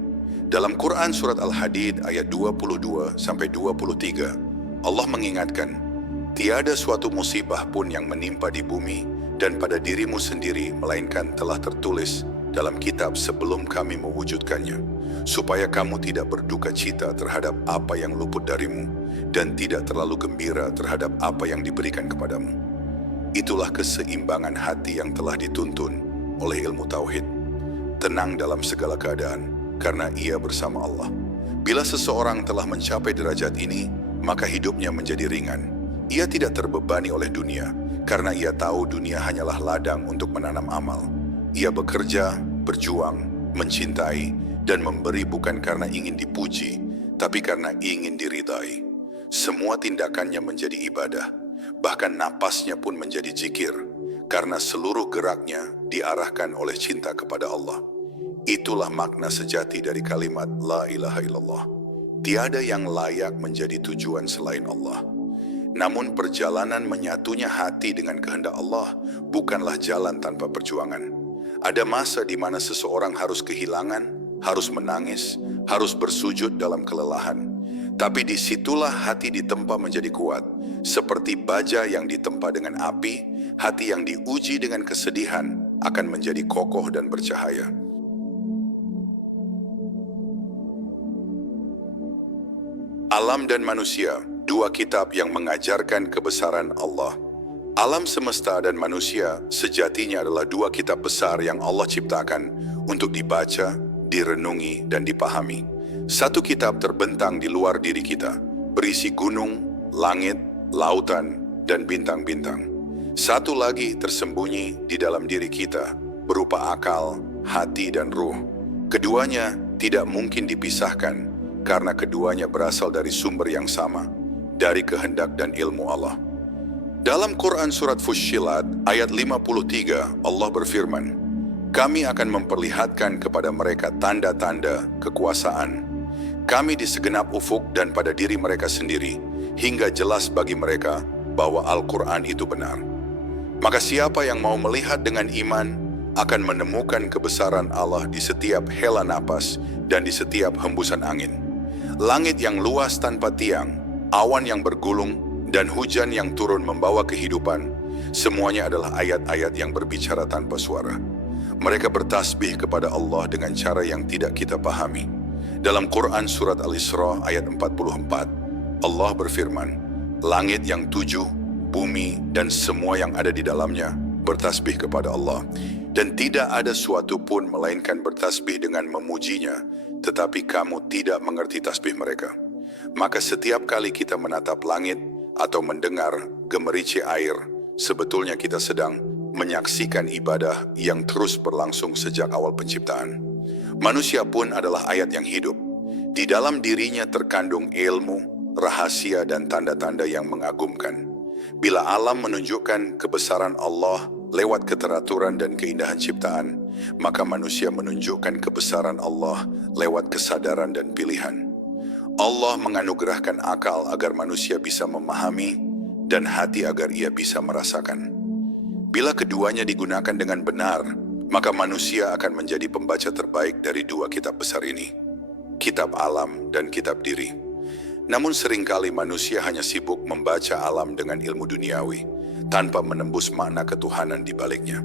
Dalam Quran Surat Al-Hadid ayat 22-23, Allah mengingatkan, "Tiada suatu musibah pun yang menimpa di bumi dan pada dirimu sendiri, melainkan telah tertulis dalam kitab sebelum kami mewujudkannya, supaya kamu tidak berduka cita terhadap apa yang luput darimu, dan tidak terlalu gembira terhadap apa yang diberikan kepadamu." Itulah keseimbangan hati yang telah dituntun oleh ilmu tauhid. Tenang dalam segala keadaan, karena ia bersama Allah. Bila seseorang telah mencapai derajat ini, maka hidupnya menjadi ringan. Ia tidak terbebani oleh dunia, karena ia tahu dunia hanyalah ladang untuk menanam amal. Ia bekerja, berjuang, mencintai, dan memberi bukan karena ingin dipuji, tapi karena ingin diridhai. Semua tindakannya menjadi ibadah, bahkan napasnya pun menjadi zikir, karena seluruh geraknya diarahkan oleh cinta kepada Allah. Itulah makna sejati dari kalimat La ilaha illallah. Tiada yang layak menjadi tujuan selain Allah. Namun perjalanan menyatunya hati dengan kehendak Allah bukanlah jalan tanpa perjuangan. Ada masa di mana seseorang harus kehilangan, harus menangis, harus bersujud dalam kelelahan. Tapi disitulah hati ditempa menjadi kuat. Seperti baja yang ditempa dengan api, hati yang diuji dengan kesedihan akan menjadi kokoh dan bercahaya. Alam dan Manusia, dua kitab yang mengajarkan kebesaran Allah. Alam semesta dan manusia sejatinya adalah dua kitab besar yang Allah ciptakan untuk dibaca, direnungi, dan dipahami. Satu kitab terbentang di luar diri kita, berisi gunung, langit, lautan, dan bintang-bintang. Satu lagi tersembunyi di dalam diri kita, berupa akal, hati, dan ruh. Keduanya tidak mungkin dipisahkan, karena keduanya berasal dari sumber yang sama, dari kehendak dan ilmu Allah. Dalam Quran Surat Fussilat ayat 53, Allah berfirman, "Kami akan memperlihatkan kepada mereka tanda-tanda kekuasaan Kami di segenap ufuk dan pada diri mereka sendiri, hingga jelas bagi mereka bahwa Al-Quran itu benar. Maka siapa yang mau melihat dengan iman akan menemukan kebesaran Allah di setiap hela napas dan di setiap hembusan angin. Langit yang luas tanpa tiang, awan yang bergulung, dan hujan yang turun membawa kehidupan, semuanya adalah ayat-ayat yang berbicara tanpa suara. Mereka bertasbih kepada Allah dengan cara yang tidak kita pahami. Dalam Quran Surat Al-Isra ayat 44, Allah berfirman, "Langit yang 7, bumi, dan semua yang ada di dalamnya bertasbih kepada Allah. Dan tidak ada suatu pun melainkan bertasbih dengan memujinya, tetapi kamu tidak mengerti tasbih mereka." Maka setiap kali kita menatap langit atau mendengar gemerici air, sebetulnya kita sedang menyaksikan ibadah yang terus berlangsung sejak awal penciptaan. Manusia pun adalah ayat yang hidup. Di dalam dirinya terkandung ilmu, rahasia, dan tanda-tanda yang mengagumkan. Bila alam menunjukkan kebesaran Allah lewat keteraturan dan keindahan ciptaan, maka manusia menunjukkan kebesaran Allah lewat kesadaran dan pilihan. Allah menganugerahkan akal agar manusia bisa memahami dan hati agar ia bisa merasakan. Bila keduanya digunakan dengan benar, maka manusia akan menjadi pembaca terbaik dari dua kitab besar ini, kitab alam dan kitab diri. Namun seringkali manusia hanya sibuk membaca alam dengan ilmu duniawi, tanpa menembus makna ketuhanan di baliknya.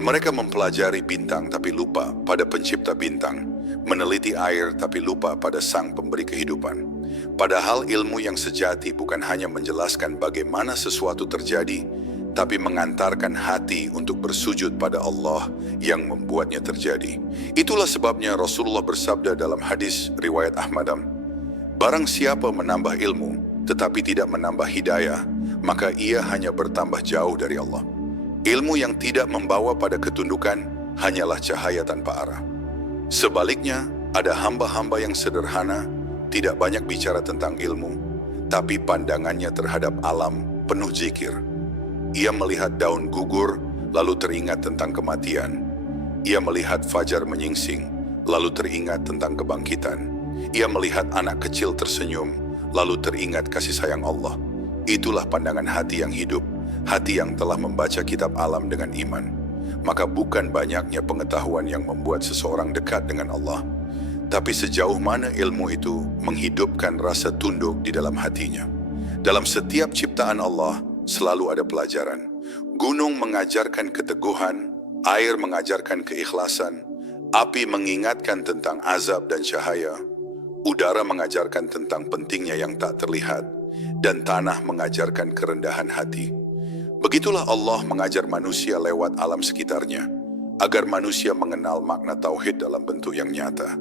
Mereka mempelajari bintang tapi lupa pada pencipta bintang, meneliti air tapi lupa pada sang pemberi kehidupan. Padahal ilmu yang sejati bukan hanya menjelaskan bagaimana sesuatu terjadi, tapi mengantarkan hati untuk bersujud pada Allah yang membuatnya terjadi. Itulah sebabnya Rasulullah bersabda dalam hadis riwayat Ahmadam, "Barang siapa menambah ilmu, tetapi tidak menambah hidayah, maka ia hanya bertambah jauh dari Allah." Ilmu yang tidak membawa pada ketundukan hanyalah cahaya tanpa arah. Sebaliknya, ada hamba-hamba yang sederhana, tidak banyak bicara tentang ilmu, tapi pandangannya terhadap alam penuh zikir. Ia melihat daun gugur, lalu teringat tentang kematian. Ia melihat fajar menyingsing, lalu teringat tentang kebangkitan. Ia melihat anak kecil tersenyum, lalu teringat kasih sayang Allah. Itulah pandangan hati yang hidup, hati yang telah membaca kitab alam dengan iman. Maka bukan banyaknya pengetahuan yang membuat seseorang dekat dengan Allah, tapi sejauh mana ilmu itu menghidupkan rasa tunduk di dalam hatinya. Dalam setiap ciptaan Allah, selalu ada pelajaran. Gunung mengajarkan keteguhan, air mengajarkan keikhlasan, api mengingatkan tentang azab dan cahaya, udara mengajarkan tentang pentingnya yang tak terlihat, dan tanah mengajarkan kerendahan hati. Begitulah Allah mengajar manusia lewat alam sekitarnya, agar manusia mengenal makna tauhid dalam bentuk yang nyata.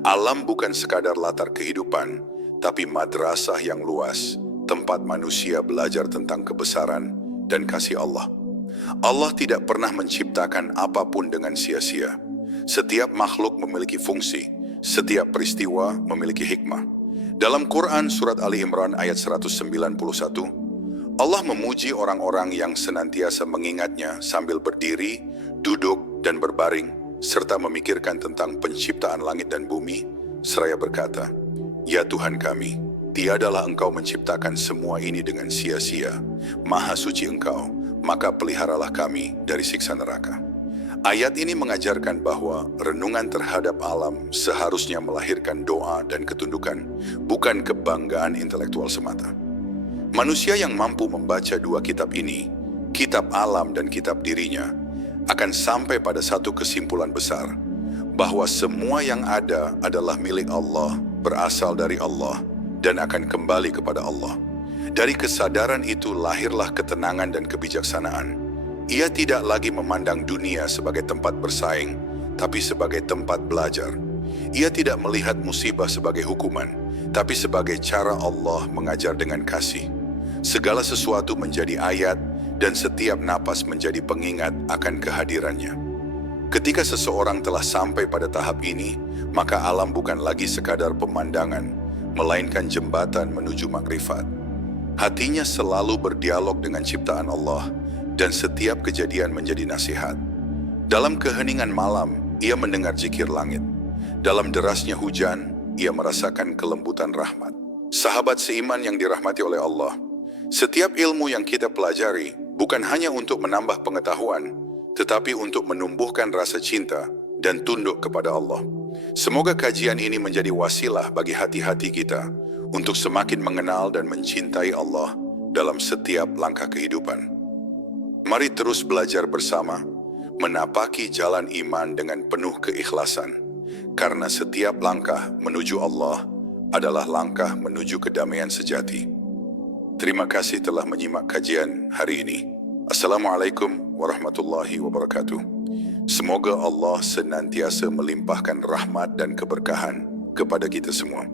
Alam bukan sekadar latar kehidupan, tapi madrasah yang luas, tempat manusia belajar tentang kebesaran dan kasih Allah. Allah tidak pernah menciptakan apapun dengan sia-sia. Setiap makhluk memiliki fungsi, setiap peristiwa memiliki hikmah. Dalam Quran Surat Ali Imran ayat 191, Allah memuji orang-orang yang senantiasa mengingatnya sambil berdiri, duduk, dan berbaring, serta memikirkan tentang penciptaan langit dan bumi, seraya berkata, "Ya Tuhan kami, tiadalah Engkau menciptakan semua ini dengan sia-sia. Maha suci Engkau, maka peliharalah kami dari siksa neraka." Ayat ini mengajarkan bahwa renungan terhadap alam seharusnya melahirkan doa dan ketundukan, bukan kebanggaan intelektual semata. Manusia yang mampu membaca dua kitab ini, kitab alam dan kitab dirinya, akan sampai pada satu kesimpulan besar, bahwa semua yang ada adalah milik Allah, berasal dari Allah, dan akan kembali kepada Allah. Dari kesadaran itu lahirlah ketenangan dan kebijaksanaan. Ia tidak lagi memandang dunia sebagai tempat bersaing, tapi sebagai tempat belajar. Ia tidak melihat musibah sebagai hukuman, tapi sebagai cara Allah mengajar dengan kasih. Segala sesuatu menjadi ayat, dan setiap napas menjadi pengingat akan kehadirannya. Ketika seseorang telah sampai pada tahap ini, maka alam bukan lagi sekadar pemandangan, melainkan jembatan menuju makrifat. Hatinya selalu berdialog dengan ciptaan Allah, dan setiap kejadian menjadi nasihat. Dalam keheningan malam, ia mendengar zikir langit. Dalam derasnya hujan, ia merasakan kelembutan rahmat. Sahabat seiman yang dirahmati oleh Allah, setiap ilmu yang kita pelajari bukan hanya untuk menambah pengetahuan, tetapi untuk menumbuhkan rasa cinta dan tunduk kepada Allah. Semoga kajian ini menjadi wasilah bagi hati-hati kita untuk semakin mengenal dan mencintai Allah dalam setiap langkah kehidupan. Mari terus belajar bersama, menapaki jalan iman dengan penuh keikhlasan, karena setiap langkah menuju Allah adalah langkah menuju kedamaian sejati. Terima kasih telah menyimak kajian hari ini. Assalamualaikum warahmatullahi wabarakatuh. Semoga Allah senantiasa melimpahkan rahmat dan keberkahan kepada kita semua.